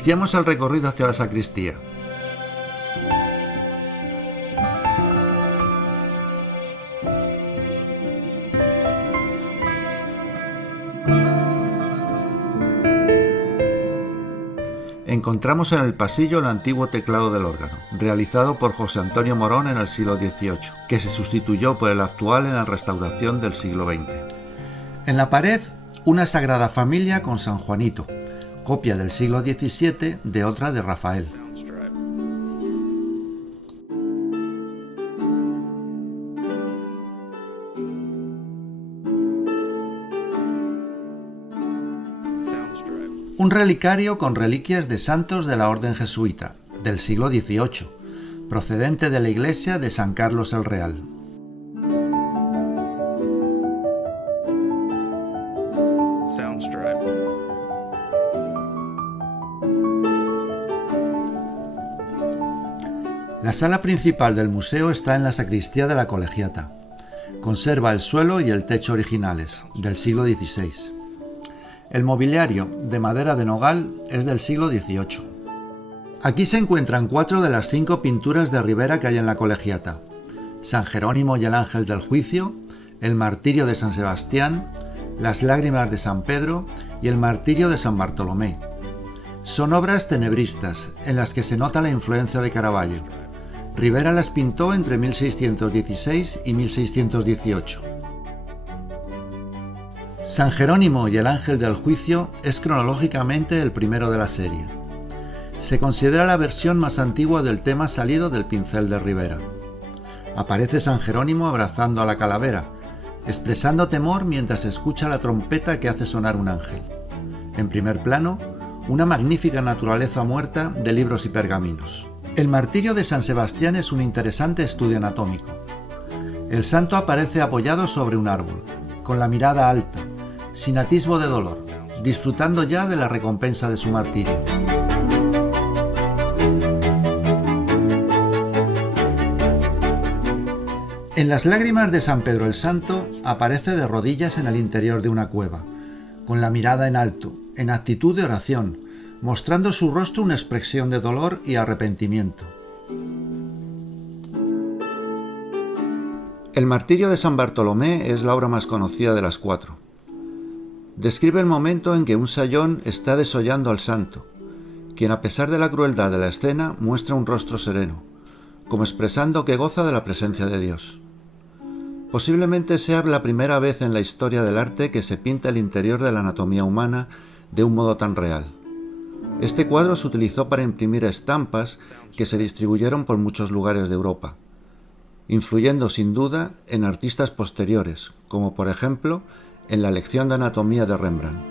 Iniciamos el recorrido hacia la sacristía. Encontramos en el pasillo el antiguo teclado del órgano, realizado por José Antonio Morón en el siglo XVIII, que se sustituyó por el actual en la restauración del siglo XX. En la pared, una Sagrada Familia con San Juanito, copia del siglo XVII de otra de Rafael. Un relicario con reliquias de santos de la Orden Jesuita, del siglo XVIII, procedente de la iglesia de San Carlos el Real. La sala principal del museo está en la sacristía de la Colegiata. Conserva el suelo y el techo originales, del siglo XVI. El mobiliario, de madera de nogal, es del siglo XVIII. Aquí se encuentran 4 de las 5 pinturas de Ribera que hay en la Colegiata: San Jerónimo y el Ángel del Juicio, el Martirio de San Sebastián, las Lágrimas de San Pedro y el Martirio de San Bartolomé. Son obras tenebristas, en las que se nota la influencia de Caravaggio. Ribera las pintó entre 1616 y 1618. San Jerónimo y el Ángel del Juicio es cronológicamente el primero de la serie. Se considera la versión más antigua del tema salido del pincel de Ribera. Aparece San Jerónimo abrazando a la calavera, expresando temor mientras escucha la trompeta que hace sonar un ángel. En primer plano, una magnífica naturaleza muerta de libros y pergaminos. El Martirio de San Sebastián es un interesante estudio anatómico. El santo aparece apoyado sobre un árbol, con la mirada alta, sin atisbo de dolor, disfrutando ya de la recompensa de su martirio. En las Lágrimas de San Pedro el Santo aparece de rodillas en el interior de una cueva, con la mirada en alto, en actitud de oración, mostrando su rostro una expresión de dolor y arrepentimiento. El Martirio de San Bartolomé es la obra más conocida de las 4. Describe el momento en que un sayón está desollando al santo, quien a pesar de la crueldad de la escena muestra un rostro sereno, como expresando que goza de la presencia de Dios. Posiblemente sea la primera vez en la historia del arte que se pinta el interior de la anatomía humana de un modo tan real. Este cuadro se utilizó para imprimir estampas que se distribuyeron por muchos lugares de Europa, influyendo sin duda en artistas posteriores, como por ejemplo en la lección de anatomía de Rembrandt.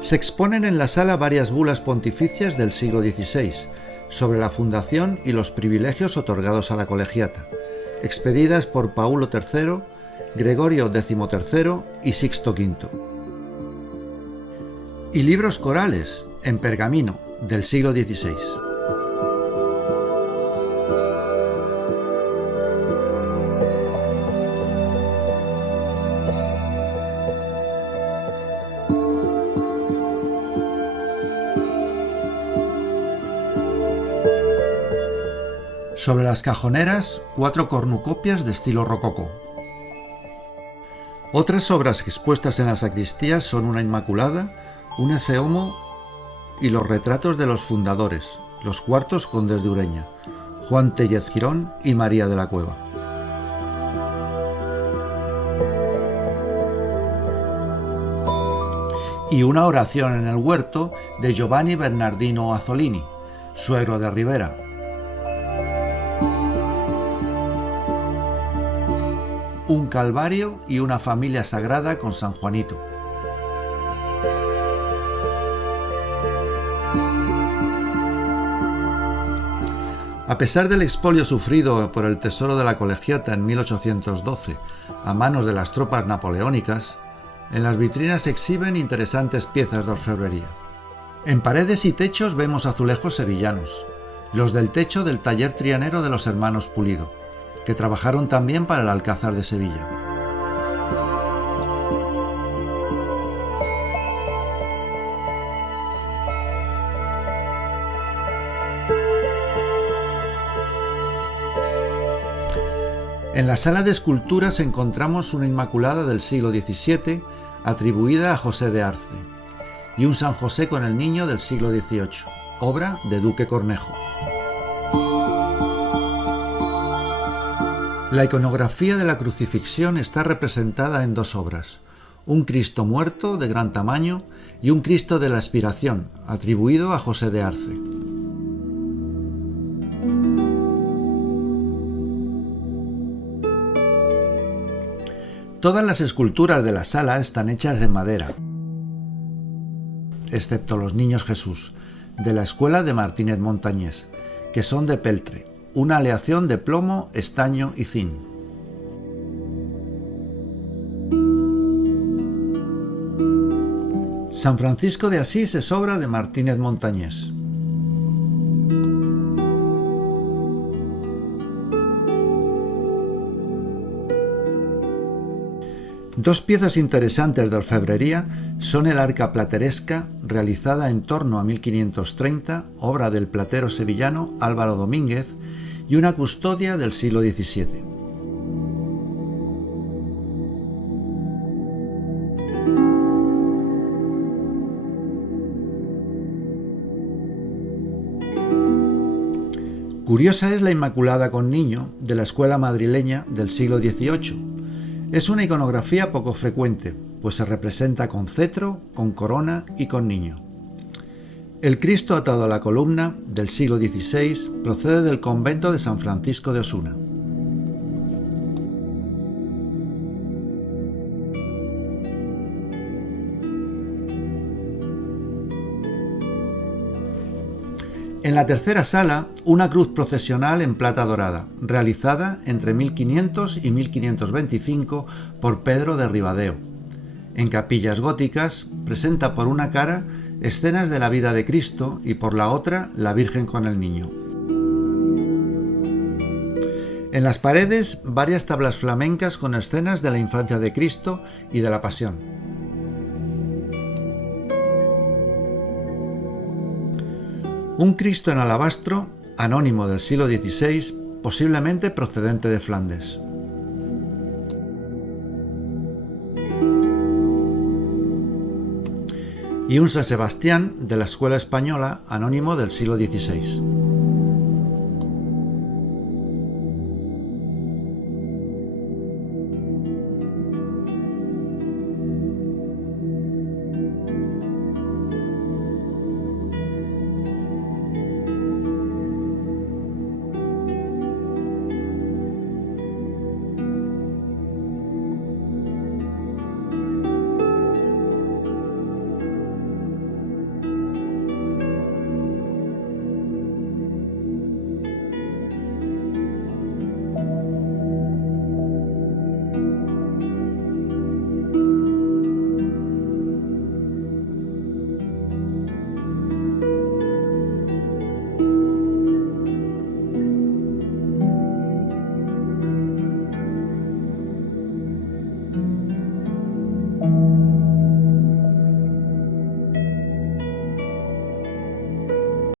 Se exponen en la sala varias bulas pontificias del siglo XVI sobre la fundación y los privilegios otorgados a la colegiata, expedidas por Paulo III, Gregorio XIII y Sixto V. Y libros corales, en pergamino, del siglo XVI. Sobre las cajoneras, 4 cornucopias de estilo rococó. Otras obras expuestas en la sacristía son una Inmaculada, un Ecce Homo y los retratos de los fundadores, los cuartos condes de Ureña, Juan Tellez Girón y María de la Cueva. Y una oración en el huerto de Giovanni Bernardino Azzolini, suegro de Ribera. Un Calvario y una familia sagrada con San Juanito. A pesar del expolio sufrido por el Tesoro de la Colegiata en 1812 a manos de las tropas napoleónicas, en las vitrinas se exhiben interesantes piezas de orfebrería. En paredes y techos vemos azulejos sevillanos, los del techo del taller trianero de los hermanos Pulido, que trabajaron también para el Alcázar de Sevilla. En la sala de esculturas encontramos una Inmaculada del siglo XVII atribuida a José de Arce y un San José con el Niño del siglo XVIII, obra de Duque Cornejo. La iconografía de la crucifixión está representada en dos obras, un Cristo muerto de gran tamaño y un Cristo de la Expiración, atribuido a José de Arce. Todas las esculturas de la sala están hechas en madera, excepto los Niños Jesús, de la escuela de Martínez Montañés, que son de peltre, una aleación de plomo, estaño y zinc. San Francisco de Asís es obra de Martínez Montañés. Dos piezas interesantes de orfebrería son el arca plateresca, realizada en torno a 1530, obra del platero sevillano Álvaro Domínguez, y una custodia del siglo XVII. Curiosa es la Inmaculada con Niño de la escuela madrileña del siglo XVIII. Es una iconografía poco frecuente, pues se representa con cetro, con corona y con niño. El Cristo atado a la columna, del siglo XVI, procede del convento de San Francisco de Osuna. En la tercera sala, una cruz procesional en plata dorada, realizada entre 1500 y 1525 por Pedro de Ribadeo. En capillas góticas, presenta por una cara escenas de la vida de Cristo y por la otra la Virgen con el Niño. En las paredes, varias tablas flamencas con escenas de la infancia de Cristo y de la Pasión. Un Cristo en alabastro, anónimo del siglo XVI, posiblemente procedente de Flandes. Y un San Sebastián de la escuela española, anónimo del siglo XVI.